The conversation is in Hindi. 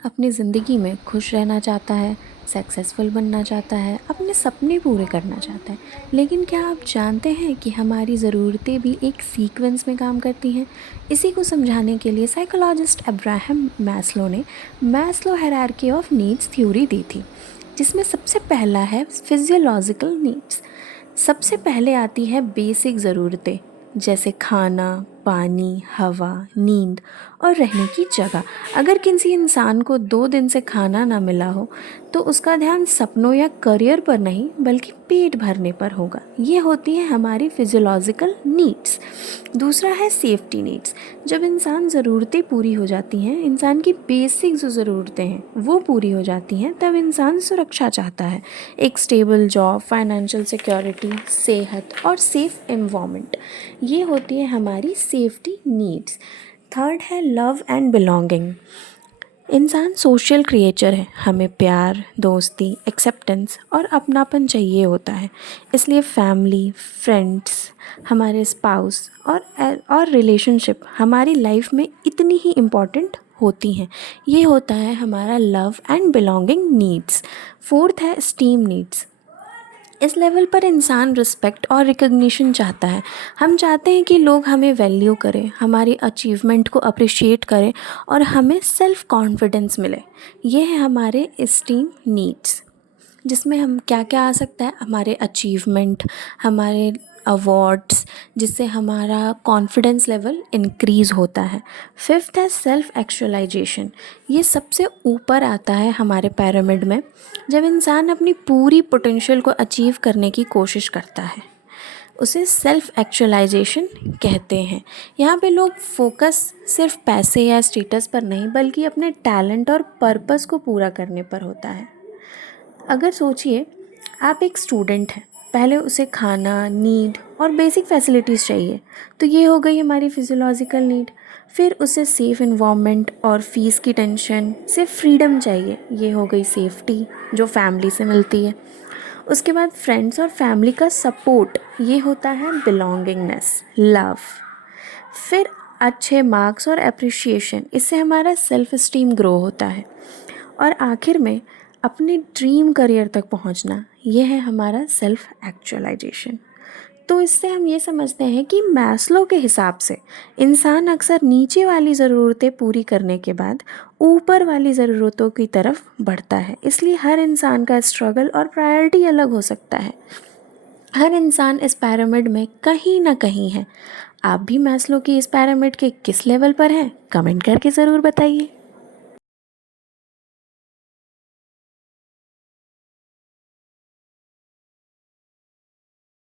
अपनी ज़िंदगी में खुश रहना चाहता है, सक्सेसफुल बनना चाहता है, अपने सपने पूरे करना चाहता है। लेकिन क्या आप जानते हैं कि हमारी ज़रूरतें भी एक सीक्वेंस में काम करती हैं? इसी को समझाने के लिए साइकोलॉजिस्ट अब्राहम मैस्लो ने Maslow hierarchy of needs theory दी थी, जिसमें सबसे पहला है फिजियोलॉजिकल नीड्स। सबसे पहले आती है बेसिक ज़रूरतें, जैसे खाना, पानी, हवा, नींद और रहने की जगह। अगर किसी इंसान को 2 दिन से खाना ना मिला हो तो उसका ध्यान सपनों या करियर पर नहीं बल्कि पेट भरने पर होगा। ये होती है हमारी फिजियोलॉजिकल नीड्स। दूसरा है सेफ्टी नीड्स। जब इंसान ज़रूरतें पूरी हो जाती हैं, इंसान की बेसिक जो ज़रूरतें हैं वो पूरी हो जाती हैं, तब इंसान सुरक्षा चाहता है। एक स्टेबल जॉब, फाइनेंशियल सिक्योरिटी, सेहत और सेफ एनवायरनमेंट, ये होती है हमारी सेफ्टी नीड्स। थर्ड है लव एंड बिलोंगिंग। इंसान सोशल क्रिएचर है, हमें प्यार, दोस्ती, एक्सेप्टेंस और अपनापन चाहिए होता है। इसलिए फैमिली, फ्रेंड्स, हमारे स्पाउस और रिलेशनशिप हमारी लाइफ में इतनी ही इम्पॉर्टेंट होती हैं। ये होता है हमारा love and belonging needs. Fourth है स्टीम नीड्स। इस लेवल पर इंसान रिस्पेक्ट और रिकग्निशन चाहता है। हम चाहते हैं कि लोग हमें वैल्यू करें, हमारी अचीवमेंट को अप्रिशिएट करें और हमें सेल्फ कॉन्फिडेंस मिले। ये है हमारे एस्टीम नीड्स, जिसमें हम क्या क्या आ सकता है, हमारे अचीवमेंट, हमारे अवार्ड्स, जिससे हमारा कॉन्फिडेंस लेवल इंक्रीज़ होता है। फिफ्थ है सेल्फ एक्चुअलाइजेशन। ये सबसे ऊपर आता है हमारे पिरामिड में, जब इंसान अपनी पूरी पोटेंशियल को अचीव करने की कोशिश करता है, उसे सेल्फ एक्चुअलाइजेशन कहते हैं। यहाँ पे लोग फोकस सिर्फ पैसे या स्टेटस पर नहीं बल्कि अपने टैलेंट और पर्पस को पूरा करने पर होता है। अगर सोचिए, आप एक स्टूडेंट हैं, पहले उसे खाना, नीड और बेसिक फैसिलिटीज़ चाहिए, तो ये हो गई हमारी फिजियोलॉजिकल नीड। फिर उसे सेफ़ इन्वायरमेंट और फीस की टेंशन से फ्रीडम चाहिए, ये हो गई सेफ्टी जो फैमिली से मिलती है। उसके बाद फ्रेंड्स और फैमिली का सपोर्ट, ये होता है बिलोंगिंगनेस, लव। फिर अच्छे मार्क्स और अप्रिशिएशन, इससे हमारा सेल्फ इस्टीम ग्रो होता है। और आखिर में अपने ड्रीम करियर तक पहुंचना, यह है हमारा सेल्फ एक्चुअलाइजेशन। तो इससे हम ये समझते हैं कि मैस्लो के हिसाब से इंसान अक्सर नीचे वाली ज़रूरतें पूरी करने के बाद ऊपर वाली ज़रूरतों की तरफ बढ़ता है। इसलिए हर इंसान का स्ट्रगल और प्रायोरिटी अलग हो सकता है। हर इंसान इस पिरामिड में कहीं ना कहीं है। आप भी मैस्लो की इस पिरामिड के किस लेवल पर हैं? कमेंट करके ज़रूर बताइए।